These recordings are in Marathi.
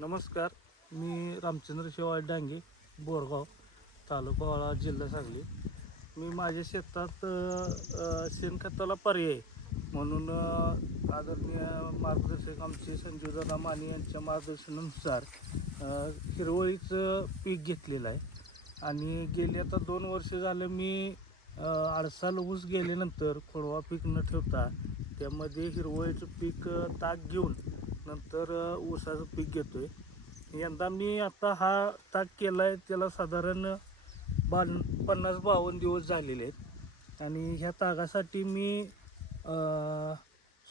नमस्कार मी रामचंद्र शेवाळ डांगे बोरगाव तालुका वाळा जिल्हा सांगली. मी माझ्या शेतात शेणखताला पर्याय म्हणून आदरणीय मार्गदर्शक आमचे संजीवदादा माने यांच्या मार्गदर्शनानुसार हिरवळीचं पीक घेतलेलं आहे. आणि गेली आता दोन वर्ष झालं मी अडसाल आडसाल ऊस गेल्यानंतर खोडवा पीक न ठेवता त्यामध्ये हिरवळीचं पीक ताक घेऊन नंतर ऊसाचं पीक घेतोय. यंदा मी आता हा ताक केला आहे त्याला साधारण बान पन्नास बावन्न दिवस झालेले आहेत. आणि ह्या तागासाठी मी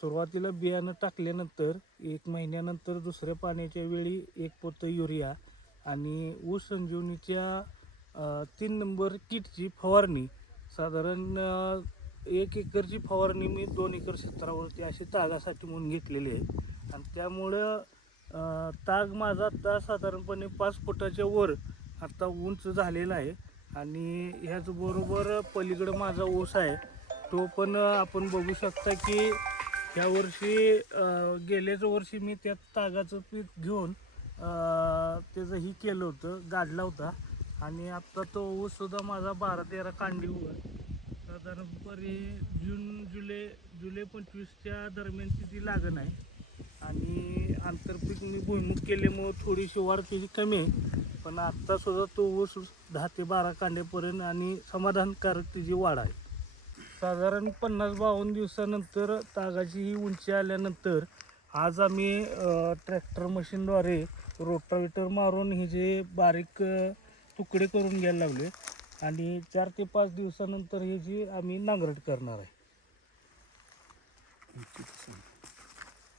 सुरुवातीला बियाणं टाकल्यानंतर एक महिन्यानंतर दुसऱ्या पाण्याच्या वेळी एक पोतं युरिया आणि ऊस संजीवनीच्या तीन नंबर किटची फवारणी साधारण एक एकरची फवारणी मी दोन एकर क्षेत्रावरती अशी तागासाठी म्हणून घेतलेली आहे. आणि त्यामुळं ताग माझा आता साधारणपणे पाच फुटाच्या वर आत्ता उंच झालेला आहे. आणि ह्याचबरोबर पलीकडं माझा ऊस आहे. तो पण आपण बघू शकता की ह्या वर्षी गेल्याच वर्षी मी त्या तागाचं पीक घेऊन त्याचं ही केलं होतं गाडला होता. आणि आत्ता तो ऊससुद्धा माझा बारा तेरा कांडी कांडीवर साधारणपणे जून जुलै जुलै पंचवीसच्या दरम्यानची ती लागण आहे आणि आंतरपीक मी भुईमुख केल्यामुळं थोडीशी वाढ त्याची कमी आहे. पण आत्ता सुद्धा तो ऊस दहा ते बारा कांड्यापर्यंत आणि समाधानकारक त्याची वाढ आहे. साधारण पन्नास बावन्न दिवसानंतर तागाची ही उंची आल्यानंतर आज आम्ही ट्रॅक्टर मशीनद्वारे रोटावेटर मारून हे जे बारीक तुकडे करून घ्यायला लागले आणि चार ते पाच दिवसानंतर हे जी आम्ही नांगरट करणार आहे.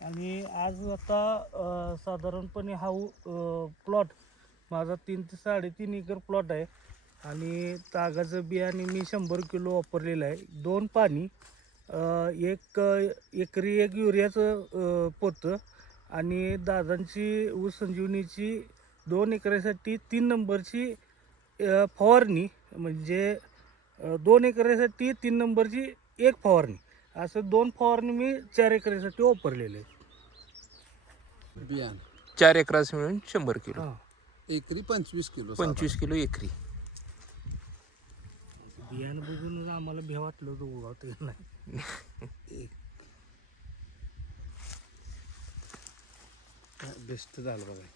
आणि आज आता साधारणपणे हा प्लॉट माझा तीन ते साडेतीन एकर प्लॉट आहे. आणि तागाचं बियाणे मी शंभर किलो वापरलेलं आहे. दोन पाणी एक एकरी एक युरियाचं पोतं आणि दादांची ऊस संजीवनीची दोन एकरासाठी तीन नंबरची फवारणी म्हणजे दोन एकरासाठी तीन नंबरची एक फवारणी. असं दोन फवारणी मी चार एकरासाठी वापरलेले आहेत बियाण. चार एकरास मिळून शंभर किलो. हां. एकरी पंचवीस किलो पंचवीस किलो एकरी. बियाणं बघूनच आम्हाला भ्या वाटलं होतं उगावतं नाही. बेस्ट झालं बघा.